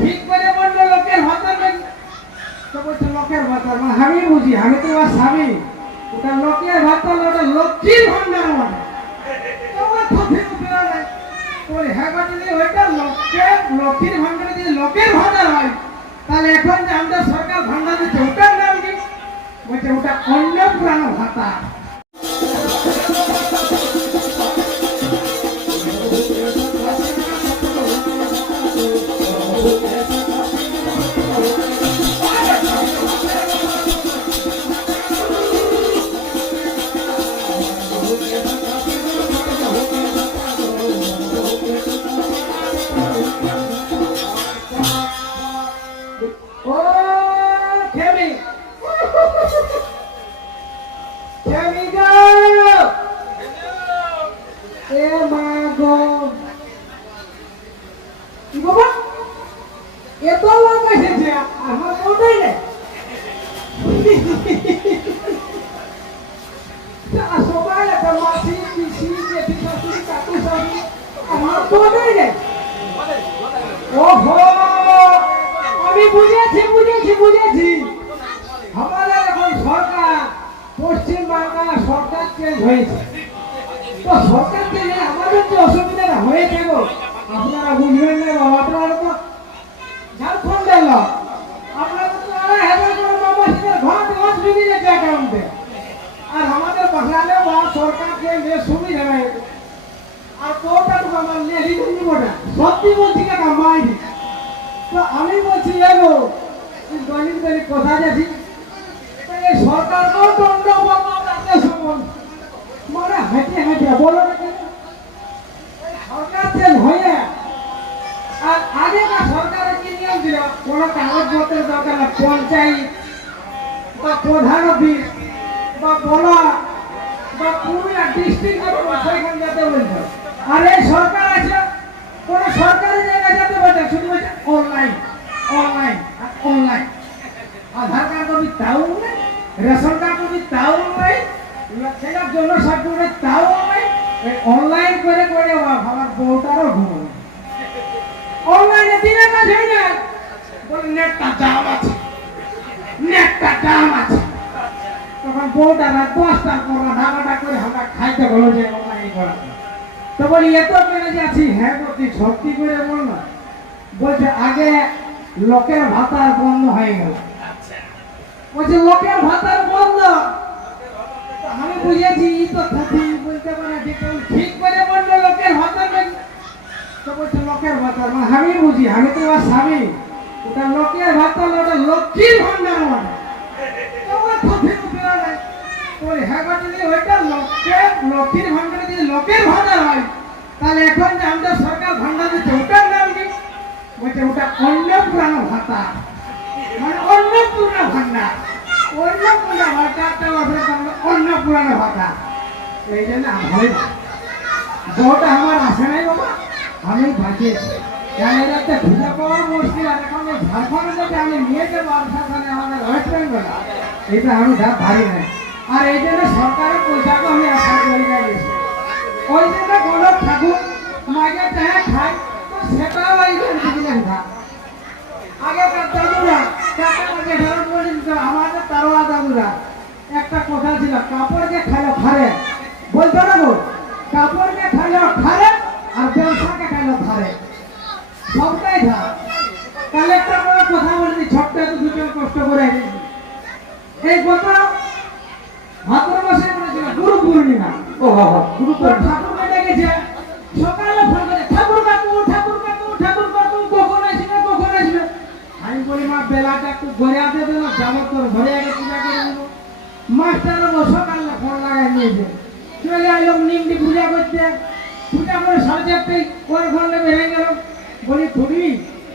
ঠিক করে বললো লোকের ভাতার তো বলছে লোকের ভাতার মানে আমি বুঝি আমি তো আর স্বামী ওটা লোকের ভাতার ওটা লক্ষ্মীর ভান্ডার মানে তোমার থফি উপরা নাই তোর হ্যাঁ বাটিলে ওইটা লক্ষ্মীর ভান্ডার দিয়ে লোকের ভান্ডার হয় তাহলে এখন যে আমাদের সরকার ভান্ডার দিচ্ছে ওটার নাম কি বলছে ওটা অন্নপূর্ণা ভাতা আমি বুঝেছি বুঝেছি বুঝেছি আমাদের এখন সরকার পশ্চিম বাংলা সরকার চেঞ্জ হয়েছে তো সরকার চেঞ্জ আমাদের যে অসুবিধাটা হয়েছে গো আপনারা বুঝবেন না বাবা আপনারা তো ঝাড়খণ্ডের লোক আপনারা তো 2,500 করে মামাসিদের ঘর ঘর বিক্রি যেতে অ্যাকাউন্টে আর আমাদের বাংলাতে সরকার চেঞ্জ সুবিধা নেই আর কোটাটুকু আমার নিয়ে লিখে দিব না সত্যি বলছি কাকা মাইনি তো আমি বলছি এগো দৈনিক দৈনিক কথা যাচ্ছি এই সরকার দণ্ড মানে হাঁটে হাঁটে বলো না কেন সরকার চেঞ্জ হয়ে আর আগেকার সরকারের কি নিয়ম ছিল কোনো কাগজপত্রের দরকার না পঞ্চায়েত বা প্রধান অফিস বা বলা বা পুরুলিয়া ডিস্ট্রিক্ট সেখানে যেতে বলছে আর এই সরকার আছে কোন সরকারি জায়গায় যেতে বলছে শুধু বলছে অনলাইন অনলাইন অনলাইন আধার কার্ড কবি তাও নেই রেশন কার্ড কবি তাও নেই সেটা জন্য সার্টিফিকেট তাও নেই অনলাইন করে করে আমার বউটারও ঘুম অনলাইনে দিনের কাজ হয়ে যায় বলে নেটটা দাম আছে নেটটা দাম আছে তখন বউটা রাত 10টার পর রান্নাটা করে আমরা খাইতে বলো যে অনলাইন করা তো বলি এত পেরে যাচ্ছি হ্যাঁ তুই সত্যি করে বল না বলছে আগে লোকের ভাতার বন্ধ হয়ে গেল বলছে লোকের ভাতার বন্ধ আমি বুঝেছি ই তো থাকি বলতে পারে ঠিক করে বললো লোকের ভাতার তো বলছে লোকের ভাতার মানে আমি বুঝি আমি তো আর স্বামী ওটা লোকের ভাতার ওটা লক্ষ্মীর ভান্ডার মানে তোমার থফি উপরা নাই তোর হ্যাঁ বাটিলে ওইটা লক্ষ্মীর ভান্ডার দিয়ে লোকের ভান্ডার হয় তাহলে এখন যে আমাদের সরকার ভান্ডার দিচ্ছে ওটার নাম কি বলছে ওটা অন্নপূর্ণা ভাতা মানে অন্নপূর্ণা ভান্ডার অন্নপূর্ণা ভাতাটা অন্নপূর্ণা ভাতা এই জন্য ভালো বউটা আমার আসে নাই বাবা আমি বাঁচিয়েছি একটা ভিজা পাওয়া মুশকিল আর এখন ঝাড়খণ্ডে যদি আমি নিয়ে যাবো আমাদের ওয়েস্ট বেঙ্গল এটা আমি ভারী নাই আর এই জন্য সরকারের পয়সাকে আমি আশা করে গেছি ওই জন্য গোলক ঠাকুর মাঝে চাহে খাই তো সেটাও এই দিলেন খা আগেকার দাদুরা আমাদের তারোয়া দাদুরা একটা কথা ছিল কাপড়কে খাইলো খারে বলতো না গো কাপড়কে খাইলো খারে আর ব্যবসাকে খাইলো ধারে সবটাই ধার কালেক্টর করে কথা বলছি ছোট্ট একটু দুজন কষ্ট করে এই কথা ভাদ্র মাসে করেছিল গুরু পূর্ণিমা ও বাবা গুরু ঠাকুর কেটে গেছে সকালে ফোন করে ঠাকুর কাকু ঠাকুর কাকু ঠাকুর কাকু কখন আসবে কখন আসবে আমি বলি মা বেলাটা একটু ঘরে আসতে দেবো যাবো তোর ঘরে আগে পূজা করে দেবো মাস্টার সকালে ফোন লাগাই নিয়েছে চলে আইলো নিমটি পূজা করতে পূজা করে 4:30 ওর ফোন নেবে হয়ে গেল বলি তুমি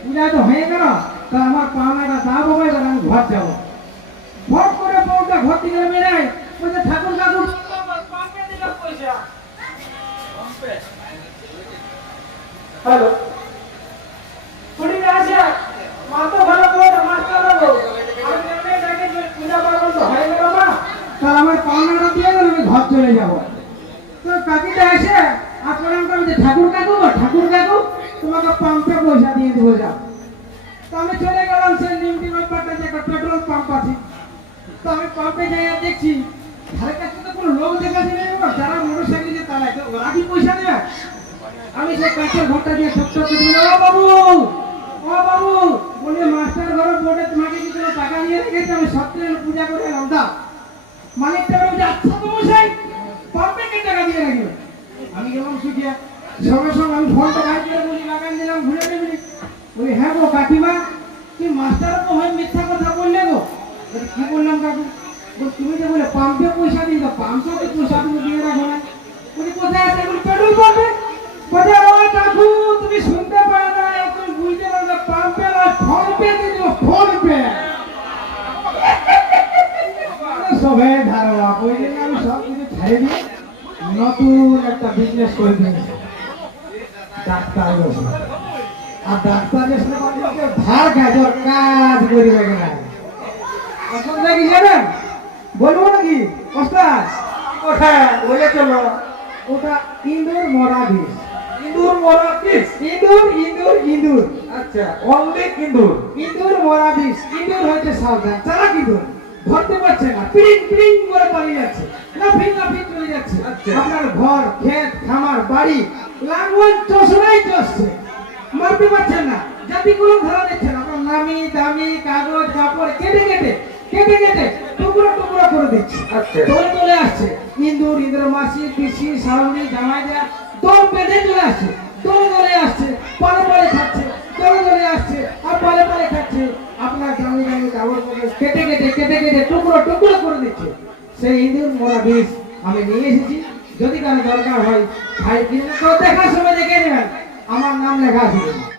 পূজা তো হয়ে গেল তা আমার পাওনাটা দাও বাবা এবার আমি ঘর যাবো ভোট করে বউটা ঘর থেকে বেরাই বলছে ঠাকুর কাকু হ্যালো পুরি আসে মা তো ভালো করে মাস্টার বাবু আমি এমনি ডাকে পূজা পার্বণ তো হয়ে গেল না তাহলে আমার পাওনাটা দিয়ে গেল আমি ঘর চলে যাবো তো কাকিটা এসে আপনার বলছে ঠাকুর কাকু তোমাকে পাম্পে পয়সা দিয়ে দেবো যাও তো আমি চলে গেলাম সেই নিমটি ব্যাপারটা যে একটা পেট্রোল পাম্প আছে। তো আমি পাম্পে যাই আর দেখছি ধারে কাছে তো কোনো লোক দেখাচ্ছে না, যারা মোটর সাইকেলে তারা তো ওরা কি পয়সা দেবে। আমি সেই কাছের ঘরটা দিয়ে ছোট্ট করে দিলাম, ও বাবু, ও বাবু, বলে মাস্টার ঘরে বোর্ডে তোমাকে কি কোনো টাকা নিয়ে রেখেছে, আমি সত্যি পূজা করে এলাম দা। মালিকটা বলছে আচ্ছা তো মশাই পাম্পে কে টাকা দিয়ে রাখবে। আমি গেলাম সুখিয়া, সঙ্গে সঙ্গে আমি ফোনটা বাইর করে বলি লাগাই দিলাম, ঘুরে নেবি। বলি হ্যাঁ গো কাকিমা, তুই মাস্টার তো হয় মিথ্যা কথা বললে গো। বলি কি বললাম কাকু? বলি তুমি যে বলে পাম্পে পয়সা দিই, তো পাম্পে পয়সা তুমি দিয়ে রাখো না। বলি কোথায় আছে? বলি পেট্রোল পাম্পে। বলে ও কাকু তুমি শুনতে পারো না, তুমি বুঝতে পারো না, পাম্পে আর ফোন পে দিয়ে দিও, ফোন পে। সবাই ধারণা বললেন আমি সব কিছু ছেড়ে দিয়ে নতুন একটা বিজনেস করে দিয়েছি, ডাক্তার বসে। আর ডাক্তারের সাথে ধার গাজর কাজ করবে না। অসুবিধা কি জানেন? বলবো নাকি ওস্তাদ? কোথায় বলে চলো। ওটা ইঁদুর মরা বিষ। ইঁদুর মরা বিষ? ইঁদুর ইঁদুর ইঁদুর। আচ্ছা, অনলি ইঁদুর। ইঁদুর মরা বিষ। ইঁদুর হইতে সাবধান, চালাক ইঁদুর, ধরতে পারছে না, পিং পিং করে পালিয়ে যাচ্ছে, লাফিং লাফিং চলে যাচ্ছে। আপনার ঘর, ক্ষেত, খামার, বাড়ি, লাঙ্গল চষরাই চষছে, মারতে পারছেন না, জাতিগুলো ধরা দিচ্ছে না। আপনার নামি দামি কাগজ কাপড় কেটে কেটে কেটে কেটে টুকরো টুকরো করে দিচ্ছে। দৌড়ে চলে আসছে ইঁদুর, ইঁদুর মাসি, পিসি, শাশুড়ি, জামাই দেয়া দৌড় বেঁধে চলে আসছে, দৌড়ে দৌড়ে আসছে, পালে পালে খাচ্ছে, দৌড়ে দৌড়ে আসছে আর পালে পালে খাচ্ছে। আপনার দামি দামি কাগজ কেটে কেটে কেটে কেটে টুকরো টুকরো করে দিচ্ছে। সেই ইঁদুর মরা বিষ আমি নিয়ে এসেছি, যদি কারো দরকার হয় ভাই কিনে তো দেখার সময় দেখে নেবেন, আমার নাম লেখা আছে।